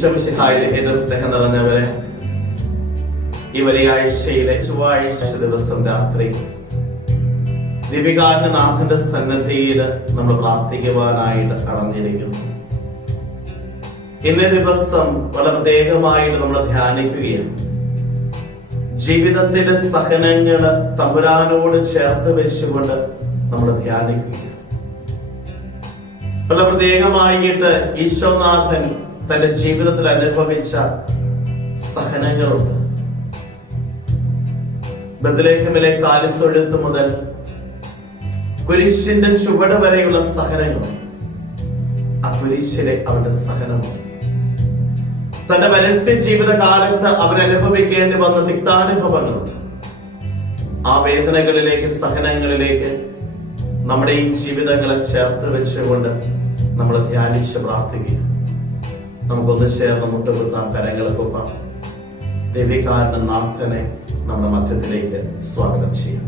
ഈശോ മിശിഹായിൽ ഏറ്റവും സ്നേഹം നിറഞ്ഞവരെ, ഈ വലിയ ആഴ്ചയിലെ ചൊവ്വാഴ്ച ദിവസം രാത്രി ദീപികാരനാഥന്റെ സന്നദ്ധിയിൽ നമ്മൾ പ്രാർത്ഥിക്കുവാനായിട്ട് അടഞ്ഞിരിക്കുന്നു. ഇന്നേ ദിവസം വളരെ പ്രത്യേകമായിട്ട് നമ്മൾ ധ്യാനിക്കുകയാണ്. ജീവിതത്തിന്റെ സഹനങ്ങള് തമ്പുരാനോട് ചേർത്ത് വെച്ചുകൊണ്ട് നമ്മൾ ധ്യാനിക്കുകയാണ്. വളരെ പ്രത്യേകമായിട്ട് ഈശോനാഥൻ തന്റെ ജീവിതത്തിൽ അനുഭവിച്ച സഹനങ്ങളുണ്ട്. ബത്ലഹേമിലെ കാലിത്തൊഴുത്ത് മുതൽ കുരിശിന്റെ ചുവട് വരെയുള്ള സഹനങ്ങൾ, ആ കുരിശിലെ അവന്റെ സഹനമാണ്. തന്റെ പരസ്യ ജീവിത കാലത്ത് അവരനുഭവിക്കേണ്ടി വന്ന തിക്താനുഭവങ്ങളുണ്ട്. ആ വേദനകളിലേക്ക്, സഹനങ്ങളിലേക്ക് നമ്മുടെ ഈ ജീവിതങ്ങളെ ചേർത്ത് വെച്ചുകൊണ്ട് നമ്മൾ ധ്യാനിച്ച് പ്രാർത്ഥിക്കുക. നമുക്കൊന്ന് ചേർന്ന് മുട്ടുകുത്താം, കരങ്ങളെ കുപ്പാം. ദൈവികാരൻ നാഥനെ നമ്മുടെ മധ്യത്തിലേക്ക് സ്വാഗതം ചെയ്യാം.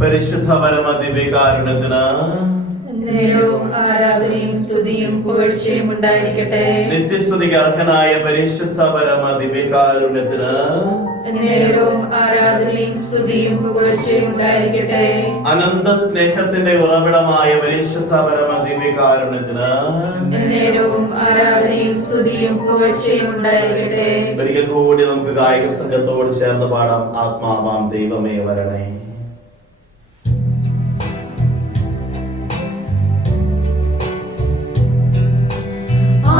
പരിശുദ്ധ പരമ ദിവ്യകാരുണ്യത്തിന് ആരാധനയും സ്തുതിയും പുകഴ്ചയും ഉണ്ടായിരിക്കട്ടെ. നിത്യസ്തുതിക്ക് അർഹനായ പരിശുദ്ധ പരമ ദിവ്യകാരുണ്യത്തിന് ആരാധനയും സ്തുതിയും പുകഴ്ചയും ഉണ്ടായിരിക്കട്ടെ. അനന്ത സ്നേഹത്തിന്റെ ഉറവിടമായ പരിശുദ്ധ പരമ ദിവ്യകാരുണ്യത്തിന് ആരാധനയും സ്തുതിയും പുകഴ്ചയും ഉണ്ടായിരിക്കട്ടെ. ഒരിക്കൽ കൂടി നമുക്ക് ഗായക സംഘത്തോട് ചേർന്ന് പാടാം. ആത്മാവാം ദൈവമേ വരണേ.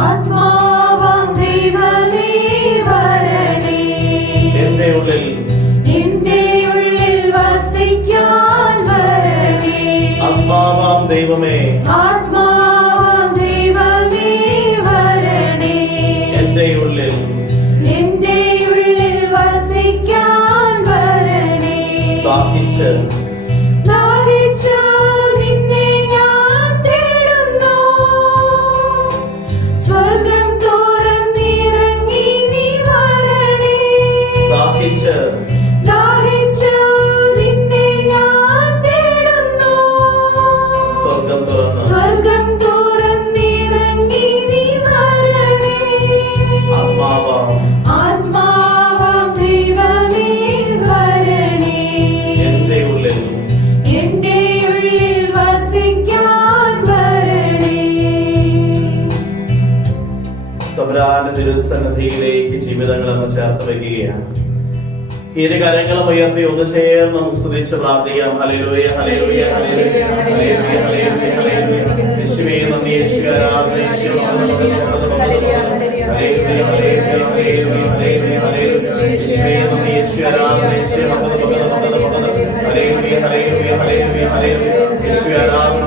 ആത്മാവാം ദൈവമേ വരണേ. എന്റെ ഉള്ളിൽ വസിക്കാൻ വരണേ. ആത്മാവാം ദൈവമേ, ആത്മാവാം ദൈവമേ വരണേ. എന്റെ ഉള്ളിൽ വസിക്കാൻ വരണേ. ദാഹിച്ച് നിന്നെ ഞാൻ തേടുന്നു. സ്വർഗം തുറന്നിറങ്ങി നീ വരണേ. ദാഹിച്ച് നിന്നെ ഞാൻ തേടുന്നു. സ്വർഗം തുറന്നിറങ്ങി നീ വരണേ. ആത്മാവാം ദൈവമേ വരണേ. എന്റെ ഉള്ളിൽ വസിക്കാൻ വരണേ. തമ്പുരാന്റെ തിരുസന്നിധിയിലേക്ക് ജീവിതങ്ങൾ നമ്മൾ ചേർത്ത് വെക്കുകയാണ്. ഇരു കരങ്ങളും ഉയർത്തി ഒന്ന് ചേർന്ന് നമുക്ക് സ്തുതിച്ച് പ്രാർത്ഥിക്കാം. Hallelujah, hallelujah, hallelujah, hallelujah, hallelujah, hallelujah. യേശുവേ നന്ദി, യേശുവേ ആരാധന, യേശുവേ ഹല്ലേലൂയ, ഹല്ലേലൂയ, ഹല്ലേലൂയ, ഹല്ലേലൂയ. യേശുവേ നന്ദി, യേശുവേ ആരാധന, യേശുവേ hallelujah, hallelujah, hallelujah, hallelujah, hallelujah. യേശുവേ ആരാധന,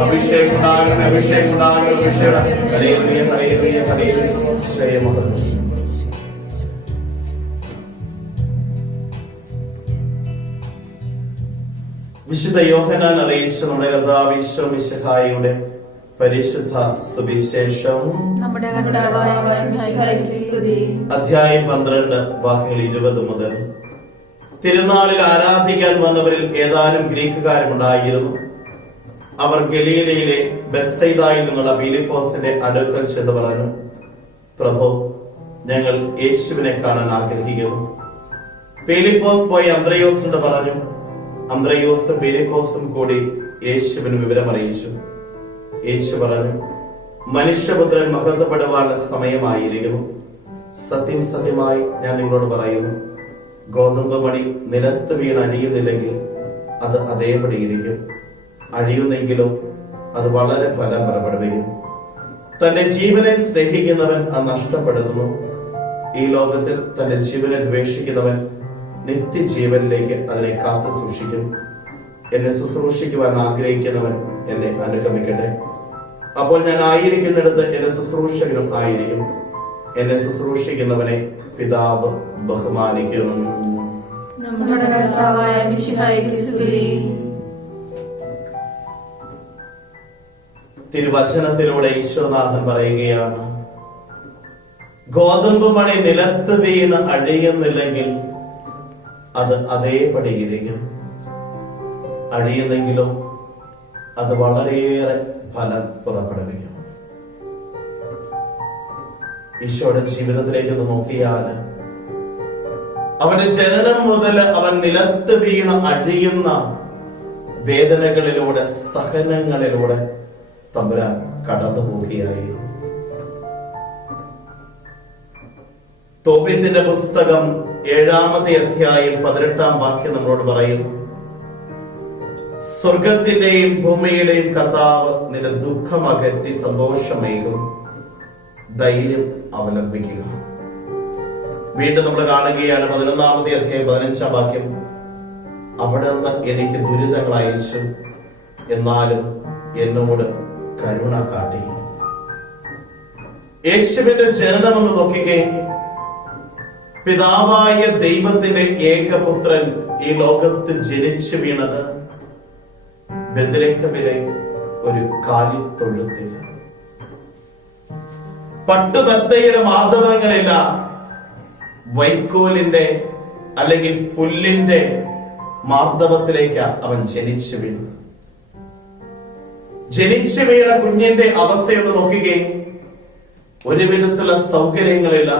അഭിഷേകം ഉണ്ടാകണം, അഭിഷേകം ഉണ്ടാകണം, അഭിഷേകം. Hallelujah, hallelujah, hallelujah. വിശുദ്ധ യോഹന്നാൻ അറിയിച്ച നമ്മുടെ കർത്താവ് ഈശോ മിശിഹായുടെ പരിശുദ്ധ സുവിശേഷം നമ്മുടെ കർത്താവായ മിശിഹായ്ക്ക് സ്തുതി. അധ്യായം 12 വാക്യങ്ങൾ 20 മുതൽ. തിരുനാളിൽ ആരാധിക്കാൻ വന്നവരിൽ ഏതാനും ഗ്രീക്കുകാരുണ്ടായിരുന്നു. അവർ ഗലീലയിലെ ബെത്സൈദായിൽ നിന്നുള്ള ഫിലിപ്പോസിന്റെ അടുക്കൽ ചെന്ന് പറഞ്ഞു, പ്രഭു, ഞങ്ങൾ യേശുവിനെ കാണാൻ ആഗ്രഹിക്കുന്നു. ഫിലിപ്പോസ് പോയി അന്ത്രയോസിനോട് പറഞ്ഞു. അന്ത്രയോസും ഫിലിപ്പോസും കൂടി യേശുവിന് വിവരം അറിയിച്ചു. യേശു പറഞ്ഞു, മനുഷ്യപുത്രൻ മഹത്വപ്പെടുവാനുള്ള സമയമായിരിക്കുന്നു. സത്യം സത്യമായി ഞാൻ നിങ്ങളോട് പറയുന്നു, ഗോതമ്പ് മണി നിലത്ത് വീണ് അഴിയുന്നില്ലെങ്കിൽ അത് അതേപടി ഇരിക്കും. അഴിയുന്നെങ്കിലും അത് വളരെ ഫലം പുറപ്പെടുവിക്കും. തന്റെ ജീവനെ സ്നേഹിക്കുന്നവൻ അത് നഷ്ടപ്പെടുന്നു. ഈ ലോകത്തിൽ തന്റെ ജീവനെ ദ്വേഷിക്കുന്നവൻ നിത്യജീവനിലേക്ക് അതിനെ കാത്തു സൂക്ഷിക്കും. എന്നെ ശുശ്രൂഷിക്കുവാൻ ആഗ്രഹിക്കുന്നവൻ എന്നെ അനുഗമിക്കട്ടെ. അപ്പോൾ ഞാൻ ആയിരിക്കുന്നിടത്ത് എന്റെ ശുശ്രൂഷകനും ആയിരിക്കും. എന്നെ ശുശ്രൂഷിക്കുന്നവനെ പിതാവ് ബഹുമാനിക്കും. നമ്മുടെ കർത്താവായ മിശിഹായ്ക്ക് സ്തുതി. തിരുവചനത്തിലൂടെ ഈശോനാഥൻ പറയുകയാണ്, ഗോതമ്പ് മണി നിലത്ത് വീണ് അഴിയുന്നില്ലെങ്കിൽ അത് അതേപടി ഇരിക്കും. അഴിയുന്നെങ്കിലും അത് വളരെയേറെ ഫലം പുറപ്പെടുവിക്കും. ഈശോയുടെ ജീവിതത്തിലേക്ക് ഒന്ന് നോക്കിയാൽ അവന്റെ ജനനം മുതൽ അവൻ നിലത്ത് വീണ് അഴിയുന്ന വേദനകളിലൂടെ, സഹനങ്ങളിലൂടെ തമ്പുരാൻ കടന്നു പോവുകയായിരുന്നു. തോബീത്തിന്റെ പുസ്തകം 7-ാമത്തെ അധ്യായം 18-ാം വാക്യം നമ്മളോട് പറയുന്നു, സ്വർഗത്തിന്റെയും ഭൂമിയുടെയും കർത്താവ് നിന്റെ ദുഃഖം അകറ്റി സന്തോഷമേകും, ധൈര്യം അവലംബിക്കുക. വീണ്ടും നമ്മൾ കാണുകയാണ് 11-ാമത്തെ അധ്യായം 15-ാം വാക്യം, അവിടെ നിന്ന് എനിക്ക് ദുരിതങ്ങൾ അയച്ചു, എന്നാലും എന്നോട് കരുണ കാട്ടി. യേശുവിന്റെ ജനനം എന്ന് നോക്കിക്കേ. പിതാവായ ദൈവത്തിന്റെ ഏകപുത്രൻ ഈ ലോകത്ത് ജനിച്ചു വീണത് ബെത്ലഹേമിലെ ഒരു കാലിത്തൊഴുത്തിൽ. പട്ടുമെത്തയുടെ മാർദ്ദവങ്ങളില്ല, വൈക്കോലിന്റെ അല്ലെങ്കിൽ പുല്ലിന്റെ മാർദ്ദവത്തിലേക്ക് അവൻ ജനിച്ചു വീണത്. ജനിച്ചു വീണ കുഞ്ഞിന്റെ അവസ്ഥയൊന്ന് നോക്കുകയും, ഒരു വിധത്തിലുള്ള സൗകര്യങ്ങളില്ല.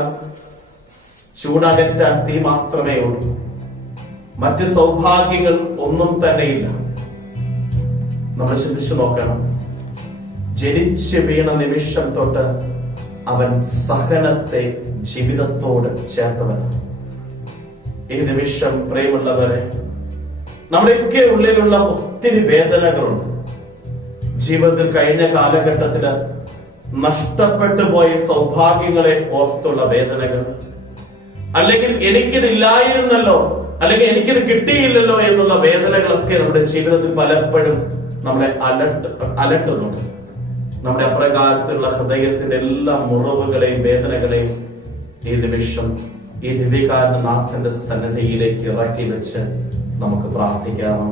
ചൂടകറ്റാൻ തീ മാത്രമേ ഉള്ളൂ, മറ്റ് സൗഭാഗ്യങ്ങൾ ഒന്നും തന്നെയില്ല. നമ്മൾ ചിന്തിച്ചു നോക്കണം. ജനിച്ചു വീണ നിമിഷം തൊട്ട് അവൻ സഹനത്തെ ജീവിതത്തോട് ചേർത്തവനാണ്. ഈ നിമിഷം പ്രിയമുള്ളവരെ, നമ്മുടെയൊക്കെ ഉള്ളിലുള്ള ഒത്തിരി വേദനകളുണ്ട്. ജീവിതത്തിൽ കഴിഞ്ഞ കാലഘട്ടത്തില് നഷ്ടപ്പെട്ടു പോയ സൗഭാഗ്യങ്ങളെ ഓർത്തുള്ള വേദനകൾ, അല്ലെങ്കിൽ എനിക്കിതില്ലായിരുന്നല്ലോ, അല്ലെങ്കിൽ എനിക്കിത് കിട്ടിയില്ലല്ലോ എന്നുള്ള വേദനകളൊക്കെ നമ്മുടെ ജീവിതത്തിൽ പലപ്പോഴും നമ്മളെ അലട്ടുന്നുണ്ട്. നമ്മുടെ അപ്രകാരത്തിലുള്ള ഹൃദയത്തിന്റെ എല്ലാ മുറിവുകളെയും വേദനകളെയും ഈ നിമിഷം ഈ ദിവ്യകാരുണ്യനാഥന്റെ സന്നിധിയിലേക്ക് ഇറക്കി വെച്ച് നമുക്ക് പ്രാർത്ഥിക്കാം.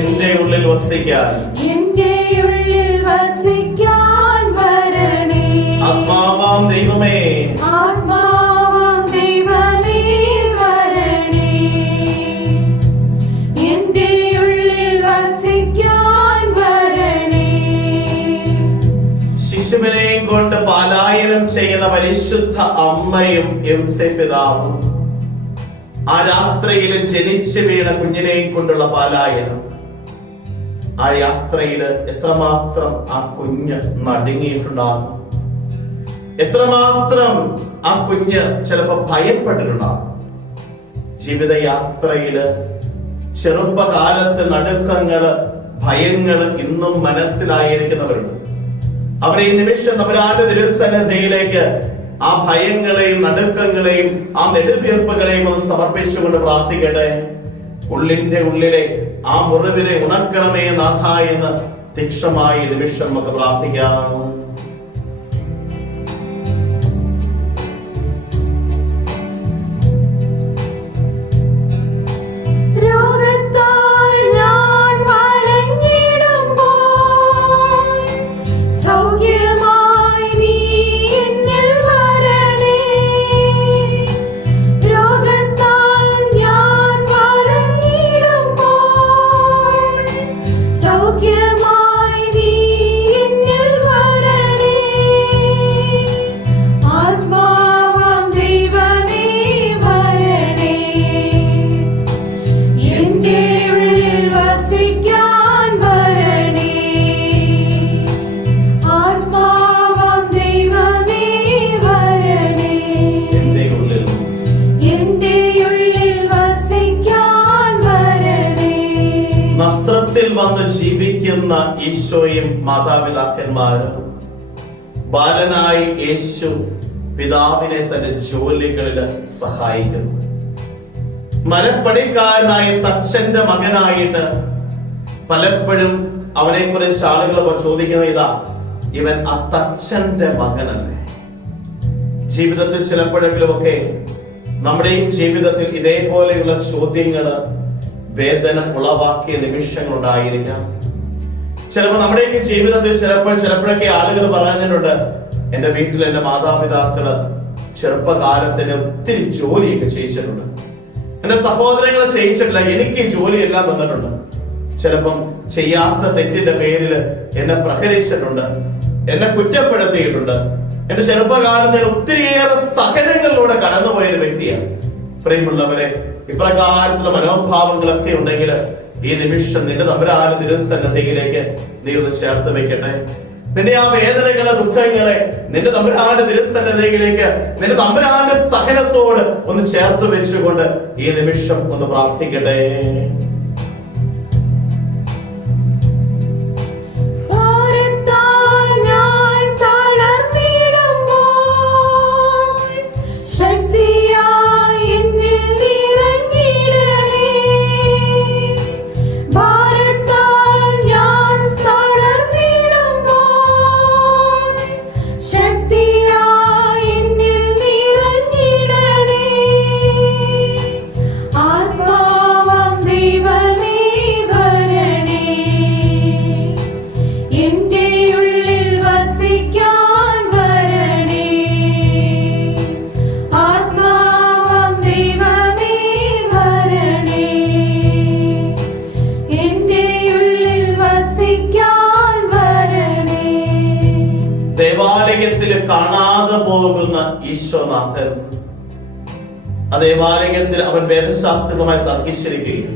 എന്റെ ഉള്ളിൽ വസിക്കാൻ വരണേ. ആത്മാവാം ദൈവമേ വരണേ. എന്റെ ഉള്ളിൽ വസിക്കാൻ വരണേ. ശിശുവിനെയും കൊണ്ട് പലായനം ചെയ്യുന്ന പരിശുദ്ധ അമ്മയും യൗസേപ്പിതാവും ആ രാത്രിയിൽ ജനിച്ചു വീണ കുഞ്ഞിനെയും കൊണ്ടുള്ള പലായനം, ആ യാത്രയിൽ എത്രമാത്രം ആ കുഞ്ഞ് നടുങ്ങിയിട്ടുണ്ടാകും. എത്രമാത്രം ആ കുഞ്ഞ് ചിലപ്പോ ഭയപ്പെട്ടിട്ടുണ്ടാകും. ജീവിതയാത്രയില് ചെറുപ്പകാലത്ത് നടുക്കങ്ങള്, ഭയങ്ങള് ഇന്നും മനസ്സിലായിരിക്കുന്നവരുണ്ട്. അവരെ ഈ നിമിഷം തമ്പുരാന്റെ തിരുസന്നിധിയിലേക്ക് ആ ഭയങ്ങളെയും നടുക്കങ്ങളെയും ആ നെടുവീർപ്പുകളെയും ഒന്ന് സമർപ്പിച്ചുകൊണ്ട് പ്രാർത്ഥിക്കട്ടെ. ഉള്ളിന്റെ ഉള്ളിലെ ആ മുറിവിനെ ഉണക്കണമേ നാഥ എന്ന് തീക്ഷണമായി നിമിഷം നമുക്ക് പ്രാർത്ഥിക്കാം. വന്ന് ജീവിക്കുന്ന ഈശോയും മാതാപിതാക്കന്മാരും ബാലനായി യേശു പിതാവിനെ തന്റെ ജോലികളിൽ സഹായിക്കുന്നു. മരപ്പണിക്കാരനായ തച്ചന്റെ മകനായിട്ട് പലപ്പോഴും അവനെ കുറിച്ച് ആളുകൾ ചോദിക്കുന്നത് ഇതാ, ഇവൻ ആ തച്ചന്റെ മകനല്ലേ? ജീവിതത്തിൽ ചിലപ്പോഴെങ്കിലും ഒക്കെ നമ്മുടെയും ജീവിതത്തിൽ ഇതേപോലെയുള്ള ചോദ്യങ്ങള് വേദന ഉളവാക്കിയ നിമിഷങ്ങൾ ഉണ്ടായിരിക്കാം. ചിലപ്പോൾ നമ്മുടെയൊക്കെ ജീവിതത്തിൽ ചിലപ്പോഴൊക്കെ ആളുകൾ പറഞ്ഞിട്ടുണ്ട്, എന്റെ വീട്ടിൽ എന്റെ മാതാപിതാക്കള് ചെറുപ്പകാലത്തിന് ഒത്തിരി ജോലിയൊക്കെ ചെയ്യിച്ചിട്ടുണ്ട്, എന്റെ സഹോദരങ്ങൾ ചെയ്യിച്ചിട്ടില്ല, എനിക്ക് ജോലിയെല്ലാം തന്നിട്ടുണ്ട്. ചിലപ്പം ചെയ്യാത്ത തെറ്റിന്റെ പേരിൽ എന്നെ പ്രഹരിച്ചിട്ടുണ്ട്, എന്നെ കുറ്റപ്പെടുത്തിയിട്ടുണ്ട്. എന്റെ ചെറുപ്പകാലത്ത് ഞാൻ ഒത്തിരിയേറെ സഹനങ്ങളിലൂടെ കടന്നുപോയ ഒരു വ്യക്തിയാണ്. പ്രിയമുള്ളവരെ, ഇപ്രകാരത്തിലുള്ള മനോഭാവങ്ങളൊക്കെ ഉണ്ടെങ്കിൽ ഈ നിമിഷം നിന്റെ തമ്പുരാന്റെ തിരുസന്നിധിയിലേക്ക് നീ ഒന്ന് ചേർത്ത് വെക്കട്ടെ. നിന്റെ ആ വേദനകളെ, ദുഃഖങ്ങളെ നിന്റെ തമ്പുരാന്റെ തിരുസന്നിധിയിലേക്ക്, നിന്റെ തമ്പുരാന്റെ സഹനത്തോട് ഒന്ന് ചേർത്ത് വെച്ചുകൊണ്ട് ഈ നിമിഷം ഒന്ന് പ്രാർത്ഥിക്കട്ടെ. ദേവാലയത്തിൽ കാണാതെ പോകുന്ന ഈശോനാഥൻ ആ ദേവാലയത്തിൽ അവൻ വേദശാസ്ത്രവുമായി തർക്കിച്ചിരിക്കുകയും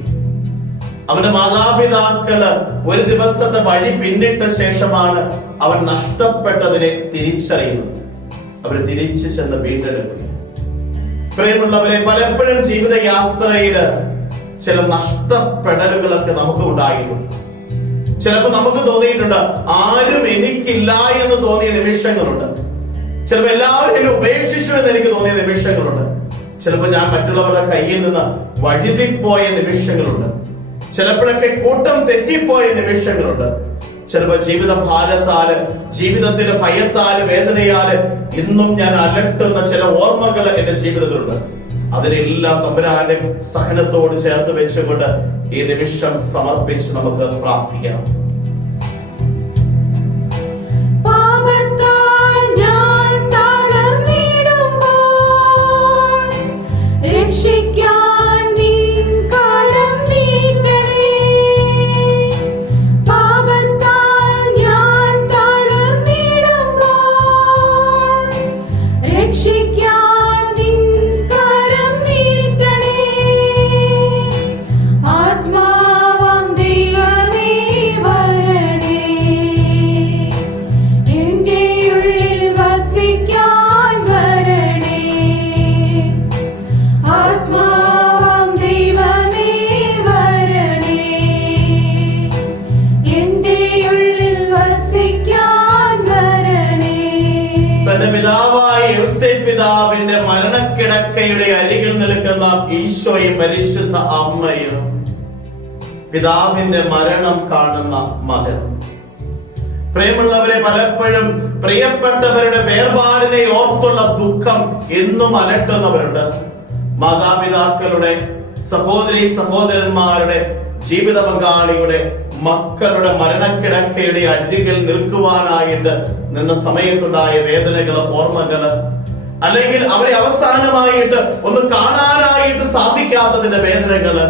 അവന്റെ മാതാപിതാക്കള് ഒരു ദിവസത്തെ വഴി പിന്നിട്ട ശേഷമാണ് അവൻ നഷ്ടപ്പെട്ടതിനെ തിരിച്ചറിയുന്നത്. അവർ തിരിച്ചു ചെന്ന് വീണ്ടെടുക്കുക. പ്രിയമുള്ളവരെ, പലപ്പോഴും ജീവിതയാത്രയില് ചില നഷ്ടപ്പെടലുകളൊക്കെ നമുക്ക് ഉണ്ടായിട്ടുണ്ട്. ചിലപ്പോൾ നമുക്ക് തോന്നിയിട്ടുണ്ട് ആരും എനിക്കില്ല എന്ന് തോന്നിയ നിമിഷങ്ങളുണ്ട്. ചിലപ്പോൾ എല്ലാവരും എന്നെ ഉപേക്ഷിച്ചു എന്ന് എനിക്ക് തോന്നിയ നിമിഷങ്ങളുണ്ട്. ചിലപ്പോൾ ഞാൻ മറ്റുള്ളവരുടെ കയ്യിൽ നിന്ന് വഴുതിപ്പോയ നിമിഷങ്ങളുണ്ട്. ചിലപ്പോഴൊക്കെ കൂട്ടം തെറ്റിപ്പോയ നിമിഷങ്ങളുണ്ട്. ചിലപ്പോൾ ജീവിത ഭാരത്താല്, ജീവിതത്തിന്റെ ഭയത്താല്, വേദനയാല് ഇന്നും ഞാൻ അലട്ടുന്ന ചില ഓർമ്മകൾ എന്റെ ജീവിതത്തിലുണ്ട്. അതിനെല്ലാം തമ്പുരാന്റെ സഹനത്തോട് ചേർത്ത് വെച്ചുകൊണ്ട് ഈ നിമിഷം സമർപ്പിച്ച് നമുക്ക് പ്രാർത്ഥിക്കാം. ആത്മാവാം ദൈവമേ തന്റെ പിതാവായ യോസേഫ് പിതാവിന്റെ മരണക്കിടക്കയുടെ അരികിൽ നിൽക്കുന്ന ഈശോയും പരിശുദ്ധ അമ്മയും പിതാവിന്റെ മരണം കാണുന്ന മകൻ. പ്രിയമുള്ളവരെ, പലപ്പോഴും പ്രിയപ്പെട്ടവരുടെ വേർപാടിനെ ഓർത്തുള്ള ദുഃഖം എന്നും അലട്ടുന്നവരുണ്ട്. മാതാപിതാക്കളുടെ, സഹോദരി സഹോദരന്മാരുടെ, ജീവിത പങ്കാളിയുടെ, മക്കളുടെ മരണക്കിടക്കയുടെ അരികിൽ നിൽക്കുവാനായിട്ട് നിന്ന സമയത്തുണ്ടായ വേദനകള്, ഓർമ്മകള്, അല്ലെങ്കിൽ അവരെ അവസാനമായിട്ട് ഒന്ന് കാണാനായിട്ട് സാധിക്കാത്തതിന്റെ വേദനകള്,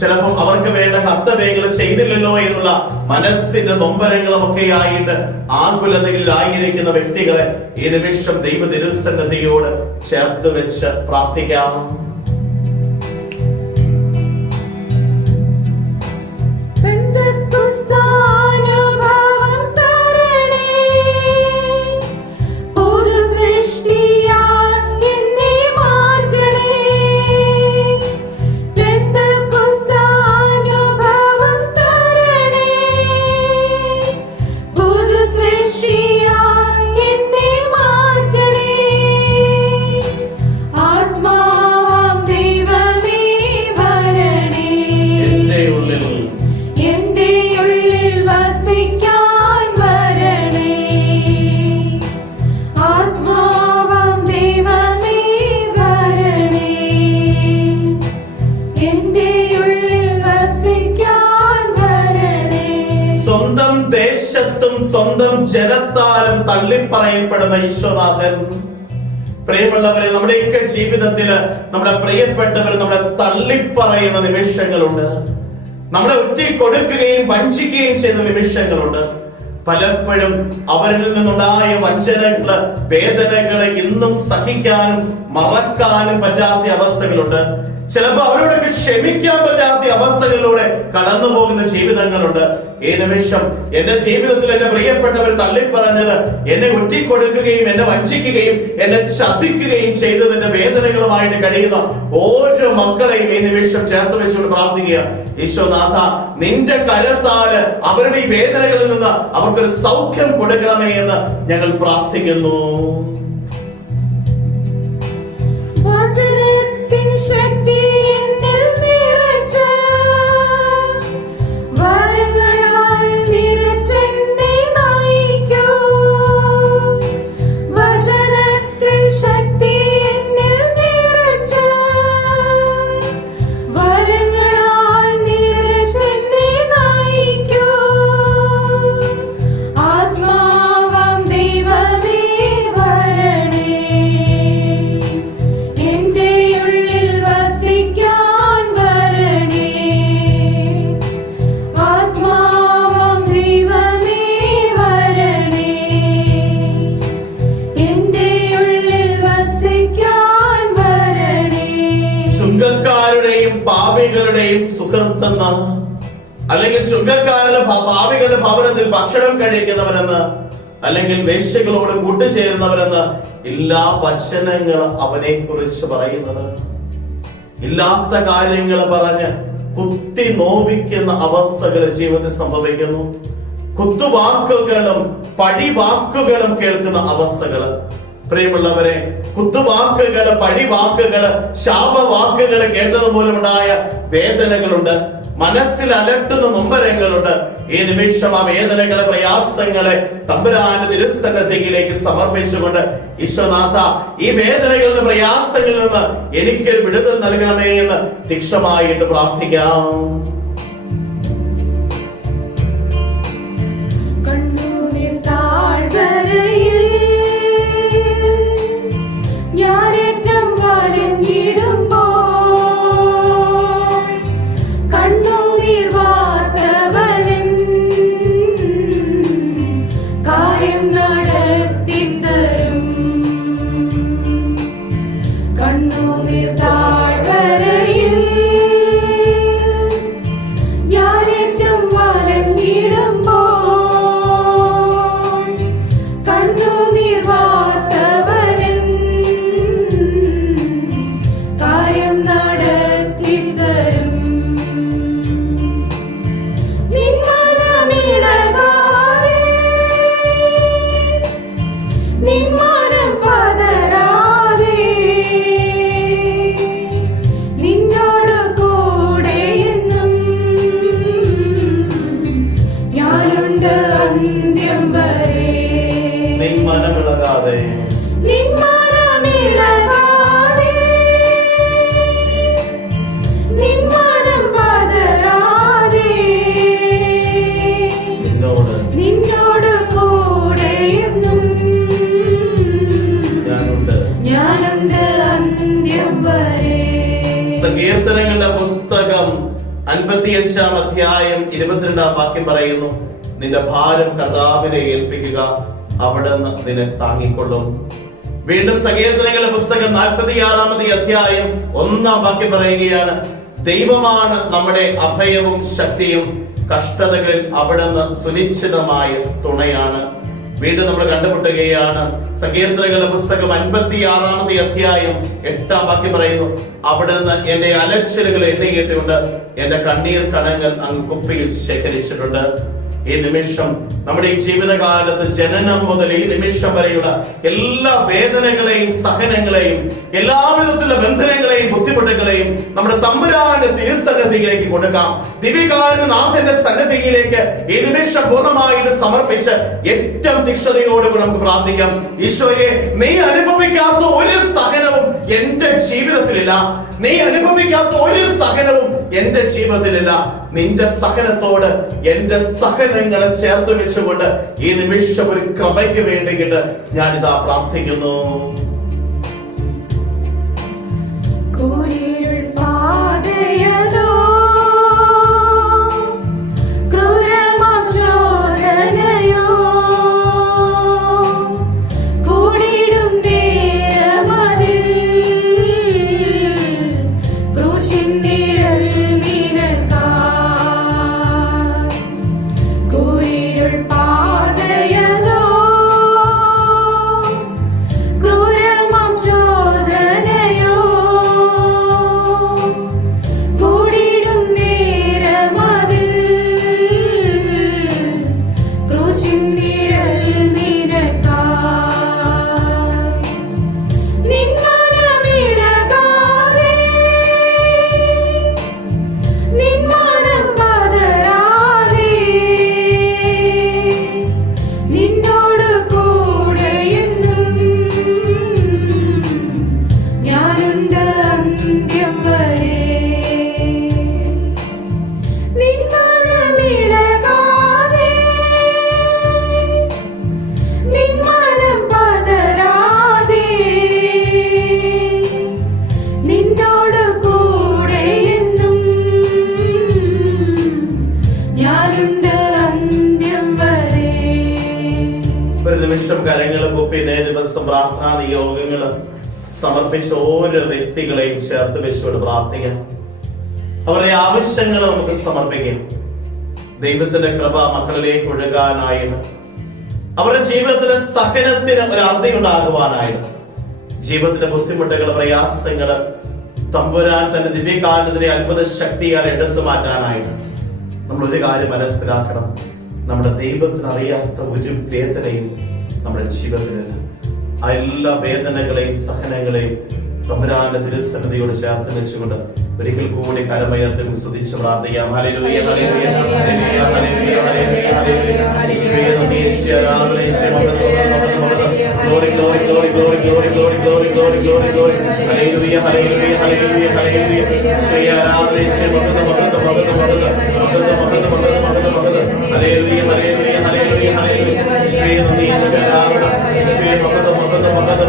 ചിലപ്പോൾ അവർക്ക് വേണ്ട കർത്തവ്യങ്ങൾ ചെയ്തില്ലല്ലോ എന്നുള്ള മനസ്സിന്റെ നൊമ്പരങ്ങളും ഒക്കെ ആയിട്ട് ആകുലതയിൽ ആയിരിക്കുന്ന വ്യക്തികളെ ഈ നിമിഷം ദൈവ തിരുസന്നിധിയോട് ചേർത്ത് വെച്ച് പ്രാർത്ഥിക്കാം. സ്വന്തം ജനത്താലും തള്ളിപ്പറയപ്പെടുന്ന ഈശോനാഥൻ. പ്രിയമുള്ളവരെ, നമ്മുടെയൊക്കെ ജീവിതത്തില് നമ്മുടെ പ്രിയപ്പെട്ടവർ നമ്മളെ തള്ളിപ്പറയുന്ന നിമിഷങ്ങളുണ്ട്. നമ്മളെ ഒറ്റിക്കൊടുക്കുകയും വഞ്ചിക്കുകയും ചെയ്യുന്ന നിമിഷങ്ങളുണ്ട്. പലപ്പോഴും അവരിൽ നിന്നുണ്ടായ വഞ്ചനകള്, വേദനകള് ഇന്നും സഹിക്കാനും മറക്കാനും പറ്റാത്ത അവസ്ഥകളുണ്ട്. ചിലപ്പോ അവരോടൊക്കെ ക്ഷമിക്കാൻ പറ്റാത്ത അവസ്ഥകളിലൂടെ കടന്നു പോകുന്ന ജീവിതങ്ങളുണ്ട്. ഈ നിമിഷം എന്റെ ജീവിതത്തിൽ എന്റെ പ്രിയപ്പെട്ടവർ തള്ളിപ്പറഞ്ഞത്, എന്നെ ഒറ്റിക്കൊടുക്കുകയും എന്നെ വഞ്ചിക്കുകയും എന്നെ ചതിക്കുകയും ചെയ്തതിന്റെ വേദനകളുമായിട്ട് കഴിയുന്ന ഓരോ മക്കളെയും ഈ നിമിഷം ചേർത്ത് വെച്ചുകൊണ്ട് പ്രാർത്ഥിക്കുക. ഈശോനാഥ, നിന്റെ കരത്താല് അവരുടെ ഈ വേദനകളിൽ നിന്ന് അവർക്കൊരു സൗഖ്യം കൊടുക്കണമേ എന്ന് ഞങ്ങൾ പ്രാർത്ഥിക്കുന്നു. പാപികളുടെയും സുഹൃത്തെന്ന്, അല്ലെങ്കിൽ ചുങ്കക്കാരുടെ പാപികളുടെ ഭവനത്തിൽ ഭക്ഷണം കഴിക്കുന്നവരെന്ന്, അല്ലെങ്കിൽ വേശ്യകളോട് കൂട്ടുചേരുന്നവരെന്ന് എല്ലാ വചനങ്ങളും അവനെ കുറിച്ച് പറയുന്നത്. ഇല്ലാത്ത കാര്യങ്ങൾ പറഞ്ഞ് കുത്തി നോവിക്കുന്ന അവസ്ഥകൾ ജീവിതത്തിൽ സംഭവിക്കുന്നു. കുത്തുവാക്കുകളും പടിവാക്കുകളും കേൾക്കുന്ന അവസ്ഥകള്. പ്രിയമുള്ളവരെ, കുത്തുവാക്കുകള്, പടിവാക്കുകള്, ശാപവാക്കുകള് കേട്ടത് മൂലമുണ്ടായ വേദനകളുണ്ട്. മനസ്സിൽ അലട്ടുന്ന നൊമ്പരങ്ങളുണ്ട്. ഈ നിമിഷം ആ വേദനകളെ, പ്രയാസങ്ങളെ തമ്പുരാന്റെ തിരുസന്നിധിയിലേക്ക് സമർപ്പിച്ചുകൊണ്ട്, ഈശോനാഥ, ഈ വേദനകളിൽ നിന്ന്, പ്രയാസങ്ങളിൽ നിന്ന് എനിക്ക് വിടുതൽ നൽകണമേ എന്ന് തീക്ഷണമായിട്ട് പ്രാർത്ഥിക്കാം. നിൻ മനം സങ്കീർത്തനങ്ങളുടെ പുസ്തകം 55-ാം അധ്യായം 22-ാം വാക്യം പറയുന്നു, നിന്റെ ഭാരം കർത്താവിനെ ഏൽപ്പിക്കുക, അവിടുന്ന് നിന്നെ താങ്ങിക്കൊള്ളും. വീണ്ടും സങ്കീർത്തനങ്ങളുടെ പുസ്തകം 46-ാമത്തെ അധ്യായം 1-ാം വാക്യം പറയുകയാണ്, ദൈവമാണ് നമ്മുടെ അഭയവും ശക്തിയും, കഷ്ടതകളിൽ അവിടുന്ന് സുനിശ്ചിതമായ തുണയാണ്. വീണ്ടും നമ്മൾ കണ്ടുമുട്ടുകയാണ്. സങ്കീർത്തനങ്ങളുടെ പുസ്തകം 56-ാമത്തെ അധ്യായം 8-ാം വാക്യം പറയുന്നു, അവിടുന്ന് എന്റെ അലച്ചിലുകൾ എണ്ണിയിട്ടുണ്ട്, എന്റെ കണ്ണീർ കണങ്ങൾ അങ്ങ് കുപ്പിയിൽ ശേഖരിച്ചിട്ടുണ്ട്. ഈ നിമിഷം നമ്മുടെ ഈ ജീവിതകാലത്ത് ജനനം മുതൽ ഈ നിമിഷം വരെയുള്ള എല്ലാ വേദനകളെയും സഹനങ്ങളെയും എല്ലാവിധത്തിലുള്ള ബന്ധനങ്ങളെയും ബുദ്ധിമുട്ടുകളെയും നമ്മുടെ തമ്പുരാന്റെ തിരുസന്നിധിയിലേക്ക് കൊടുക്കാം. ദിവ്യകാരുണ്യനാഥന്റെ സന്നിധിയിലേക്ക് ഈ നിമിഷം പൂർണ്ണമായിട്ട് സമർപ്പിച്ച് ഏറ്റവും തീക്ഷ്ണതയോടുകൂടി നമുക്ക് പ്രാർത്ഥിക്കാം. ഈശോയെ, നീ അനുഭവിക്കാത്ത ഒരു സഹനവും എന്റെ ജീവിതത്തിലില്ല, നീ അനുഭവിക്കാത്ത ഒരു സഹനവും എന്റെ ജീവിതത്തിലില്ല. നിന്റെ സഹനത്തോട് എന്റെ സഹനങ്ങളെ ചേർത്ത് വെച്ചുകൊണ്ട് ഈ നിമിഷം ഒരു കൃപയ്ക്ക് വേണ്ടിയിട്ട് ഞാനിതാ പ്രാർത്ഥിക്കുന്നു. കരങ്ങൾ കൂപ്പി ദിവസം പ്രാർത്ഥനാ നിയോഗങ്ങൾ സമർപ്പിച്ച ഓരോ വ്യക്തികളെയും ചേർത്ത് വെച്ചുകൊണ്ട് പ്രാർത്ഥിക്കാം. അവരുടെ ആവശ്യങ്ങൾ നമുക്ക് സമർപ്പിക്കാം. ദൈവത്തിന്റെ കൃപ മക്കളിലേക്ക് ഒഴുകാനായിട്ട്, അവരുടെ ജീവിതത്തിലെ സഹനത്തിന് ഒരു അന്ത്യമുണ്ടാകുവാനായിട്ട്, ജീവിതത്തിന്റെ ബുദ്ധിമുട്ടുകൾ പ്രയാസങ്ങൾ തമ്പുരാൻ തന്റെ ദിവ്യകാരുണ്യത്തിലെ അത്ഭുത ശക്തിയാൽ എടുത്തു മാറ്റാനായിട്ട് നമ്മൾ ഒരു കാര്യം മനസ്സിലാക്കണം, നമ്മുടെ ദൈവത്തിന് അറിയാത്ത ഒരു വേദനയും നമ്മുടെ ജീവിതത്തിലില്ല. ആ എല്ലാ വേദനകളെയും സഹനങ്ങളെയും തമ്പുരാന്റെ തിരുസന്നിധിയോട് ചേർത്ത് വെച്ചുകൊണ്ട് ഒരിക്കൽ കൂടി കരമയർത്തി സ്തുതിച്ച് പ്രാർത്ഥിക്കാം. Hallelujah, hallelujah, hallelujah, hallelujah, hallelujah, hallelujah. Glory, glory, glory, glory, glory, glory, glory, glory, glory, glory. Hallelujah, hallelujah, hallelujah, hallelujah. Shri Aradhana, Shri Magada, Magada, Magada, Magada, Magada, Magada, Magada, Magada, Magada. Hallelujah, hallelujah, hallelujah, hallelujah. Shri Aradhana, Shri Magada, Magada, Magada, Magada.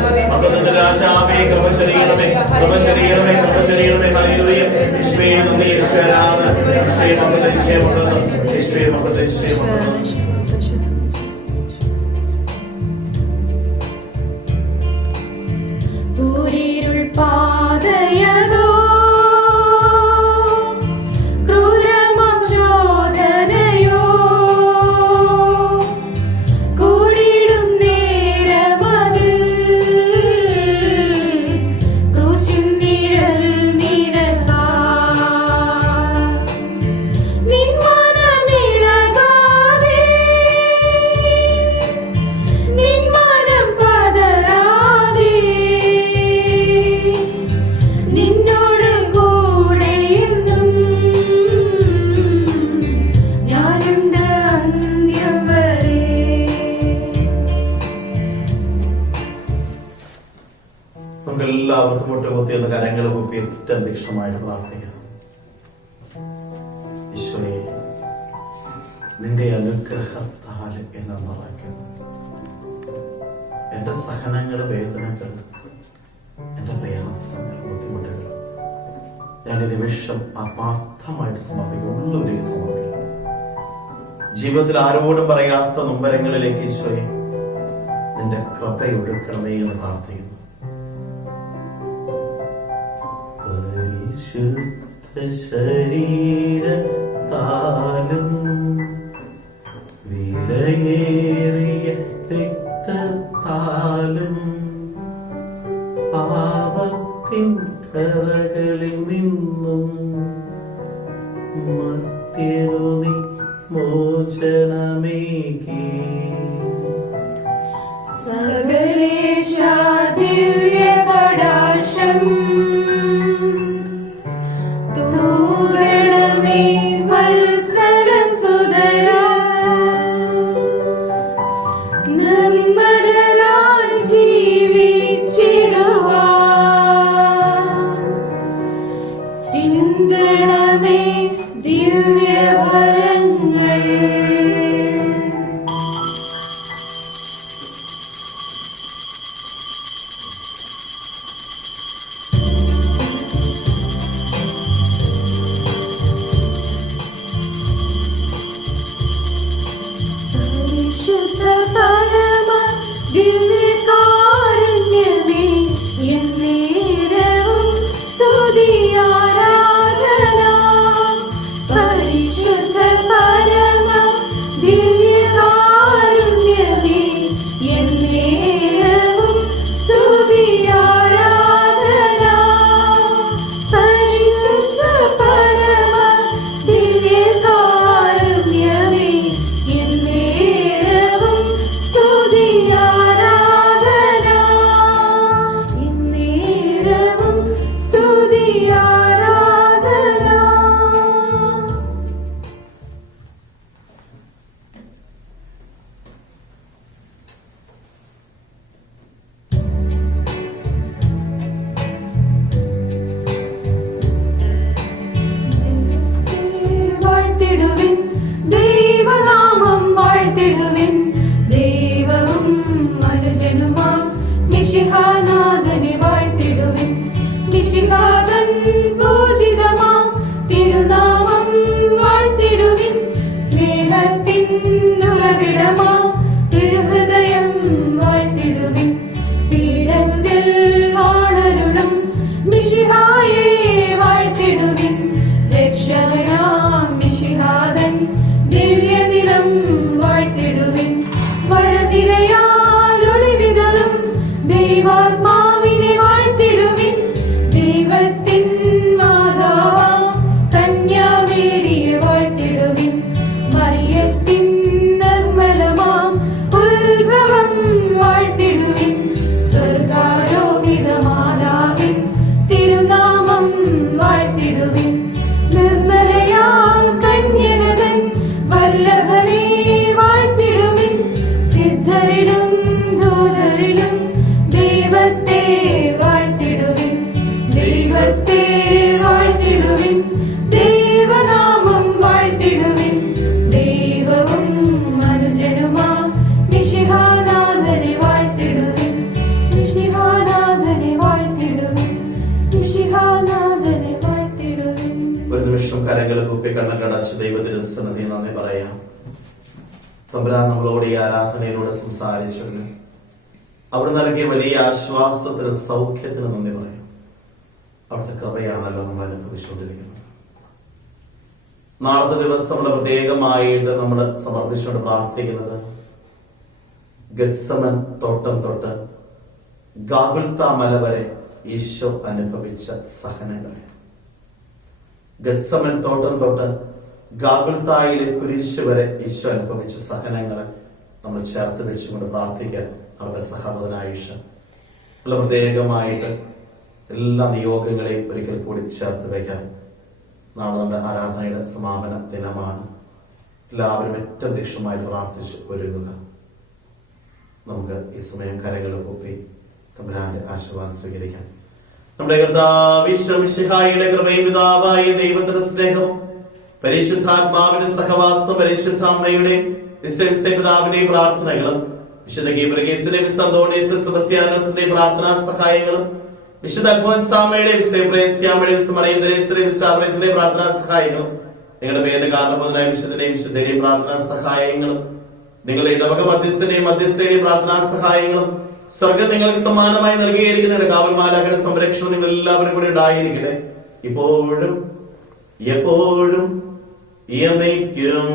Rajave, Kama Shariname, Kama Shariname, Kama Shariname. Hallelujah. Shri Aradhana, Shri Magada, Shri Magada, Shri Magada, Shri Magada. പാതയതോ ക്രൂരമാം ശോധനയോ കൂടിടും നേരമതിൽ ക്രൂശിൻ നിഴൽ നിനക്കായി നിൻ മനമിളകാതെ നമുക്ക് എല്ലാവർക്കും മുട്ടുകുത്തി എന്ന് കരങ്ങൾ കുപ്പി ഏറ്റവും തീക്ഷണമായിട്ട് പ്രാർത്ഥിക്കാം. ഈശോയെ, നിന്റെ അനുഗ്രഹത്താൽ എന്നെ നിറയ്ക്കുന്നു. എന്റെ സഹനങ്ങൾ, വേദനകൾ, എന്റെ പ്രയാസങ്ങൾ, ബുദ്ധിമുട്ടുകൾ ഞാൻ ഈ നിമിഷം ആത്മാർത്ഥമായിട്ട് സമർപ്പിക്കും. ഉള്ളവരേക്ക് സമർപ്പിക്കും. ജീവിതത്തിൽ ആരോടും പറയാത്ത നൊമ്പരങ്ങളിലേക്ക് ഈശോയെ നിന്റെ കൃപയൊടുക്കണമേ എന്ന് പ്രാർത്ഥിക്കുന്നു. പരിശുദ്ധ ശരീരത്താലും വിലയേറിയ രക്തത്താലും പാപത്തിൻ കറകളിൽ നിന്നും മർത്യനു നീ മോചനമേകി. സകലേശ ദിവ്യകടാക്ഷം തൂകണമേ വത്സലസുതരാ. നിർമ്മലരായി ജീവിച്ചിടുവാൻ ചിന്തണമേ ദിവ്യവരങ്ങൾ. പരിശുദ്ധ പരമ ദിവ്യകാരുണ്യമേ, എന്നേരവും സ്തുതി ആരാധന. പരിശുദ്ധ പരമ ദിവ്യകാരുണ്യമേ, എന്നേരവും സ്തുതി ആരാധന. പരിശുദ്ധ പരമ ദിവ്യകാരുണ്യമേ, എന്നേരവും സ്തുതി ആരാധന. എന്നേരവും സ്തുതി ആരാധന. വാഴ്ത്തിടുവിൻ, ദൈവനാമം വാഴ്ത്തിടുവിൻ. ദൈവവും മനുജനുമാം മിശിഹാനാഥനെ വാഴ്ത്തിടുവിൻ. മിശിഹാതൻ പൂജിതമാം തിരുനാമം വാഴ്ത്തിടുവിൻ. സ്നേഹത്തിൻ ഉറവിടമാം തിരുഹൃദയം വാഴ്ത്തിടുവിൻ. പീഠത്തിൽ ആണരുളും മിശിഹായെ വാഴ്ത്തിടുവിൻ. രക്ഷകനാം മിശിഹാതൻ ദിവ്യദിനം വാഴ്ത്തിടുവിൻ. വരനിരയാൽ ഒളിവിതറും ദൈവാത്മാവിനെ വാഴ്ത്തിടുവിൻ. ദൈവത്തിൻ മാതാവാം കന്യാമേരിയെ വാഴ്ത്തിടുവിൻ. മറിയത്തിൻ നിർമ്മലമാം ഉത്ഭവം വാഴ്ത്തിടുവിൻ. സ്വർഗാരോപിത മാതാവിൻ തിരുനാമം വാഴ്ത്തിടുവിൻ. നിർമ്മലയാം കന്യകതൻ വല്ലഭനെ വാഴ്ത്തിടുവിൻ. സിദ്ധരിലും ദൂതരിലും ദൈവത്തെ വാഴ്ത്തിടുവിൻ. ദൈവത്തെ വാഴ്ത്തിടുവിൻ. ദൈവനാമം വാഴ്ത്തിടുവിൻ. ദൈവവും മനുജനുമാം മിശിഹാനാഥനെ വാഴ്ത്തിടുവിൻ. മിശിഹാനാഥനെ വാഴ്ത്തിടുവിൻ. മിശിഹാനാഥനെ വാഴ്ത്തിടുവിൻ. ഒരു നിമിഷം കരങ്ങൾ കുപ്പി കണ്ണുകടച്ച് ദൈവത്തിന് സന്നിധി നന്ദി പറയാം. തമ്പുരാൻ നമ്മളോട് ഈ ആരാധനയിലൂടെ സംസാരിച്ചതിന്, അവിടെ നൽകിയ വലിയ ആശ്വാസത്തിന്, സൗഖ്യത്തിന് നന്ദി പറയാം. അവിടുത്തെ കൃപയാണല്ലോ നമ്മൾ അനുഭവിച്ചുകൊണ്ടിരിക്കുന്നത്. നാളത്തെ ദിവസം നമ്മൾ പ്രത്യേകമായിട്ട് നമ്മൾ സമർപ്പിച്ചുകൊണ്ട് പ്രാർത്ഥിക്കുന്നത് ഗത്സമൻ തോട്ടം തൊട്ട് ഗാഗുൽത്ത മല വരെ ഈശോ അനുഭവിച്ച സഹനങ്ങളെ. ഗത്സമൻ തോട്ടം തൊട്ട് ഗാഗുൽത്തായിലെ കുരിശ് വരെ ഈശോ അനുഭവിച്ച സഹനങ്ങളെ നമ്മൾ ചേർത്ത് വെച്ചുകൊണ്ട് പ്രാർത്ഥിക്കാൻ അവരുടെ സഹോദരനായുഷ ഉള്ള പ്രത്യേകമായിട്ട് എല്ലാ നിയോഗങ്ങളെയും ഒരിക്കൽ കൂടി ചേർത്ത് വയ്ക്കാൻ. നാളെ നമ്മുടെ ആരാധനയുടെ സമാപന ദിനമാണ്. എല്ലാവരും ഏറ്റവും തീക്ഷണമായിട്ട് പ്രാർത്ഥിച്ച് ഒരുങ്ങുക. നമുക്ക് ഈ സമയം കരങ്ങൾ കൂപ്പി തമ്പുരാന്റെ ആശീർവാദം സ്വീകരിക്കാം. നമ്മുടെ കർത്താവിശ്വമിശിഹായുടെ കൃപയും പിതാവായ ദൈവത്തിന്റെ സ്നേഹവും പരിശുദ്ധാത്മാവിന്റെ സഹവാസം പരിശുദ്ധാമ്മയുടെ പിതാവിന്റെയും പ്രാർത്ഥനകളും വിശുദ്ധ ഗീവർഗീസിന്റെയും സന്തോണീസ് സെബസ്ത്യാനോസിന്റെയും പ്രാർത്ഥനാ സഹായങ്ങളും വിശുദ്ധ അൽഫോൻസാമ്മയുടെയും മറിയത്തിന്റെയും പ്രാർത്ഥനാ സഹായങ്ങളും നിങ്ങളുടെ പേരിന്റെ കാരണബോധനായ വിശുദ്ധന്റെയും വിശുദ്ധയുടെയും പ്രാർത്ഥനാ സഹായങ്ങളും നിങ്ങളുടെ ഇടവക മധ്യസ്ഥയുടെയും പ്രാർത്ഥനാ സഹായങ്ങളും സ്വർഗം നിങ്ങൾക്ക് സമ്മാനമായി നൽകിയിരിക്കുന്ന കാവൽമാലാഖയുടെ സംരക്ഷണം നിങ്ങൾ എല്ലാവരും കൂടി ഉണ്ടായിരിക്കട്ടെ, ഇപ്പോഴും എപ്പോഴും എന്നേക്കും.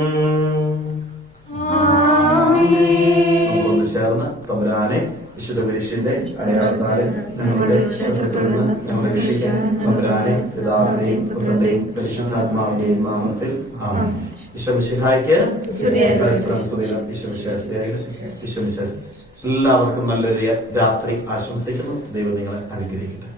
നമുക്കൊന്ന് ചേർന്ന് തമ്പുരാനെ വിശുദ്ധ കുരിശിന്റെ അടയാളത്താലെ ഞങ്ങളുടെ ശത്രുക്കളിൽ നിന്ന് ഞങ്ങളെ രക്ഷിക്കാൻ തമ്പുരാനെ പിതാവിന്റെയും പുത്രന്റെയും പരിശുദ്ധാത്മാവിന്റെയും നാമത്തിൽ ആമേൻ. ഈശോമിശിഹായ്ക്ക് പരസ്പരം സ്തുതികൾ. ഈശോമിശിഹായ്ക്ക് എല്ലാവർക്കും നല്ലൊരു രാത്രി ആശംസിക്കുന്നു. ദൈവം നിങ്ങളെ അനുഗ്രഹിക്കട്ടെ.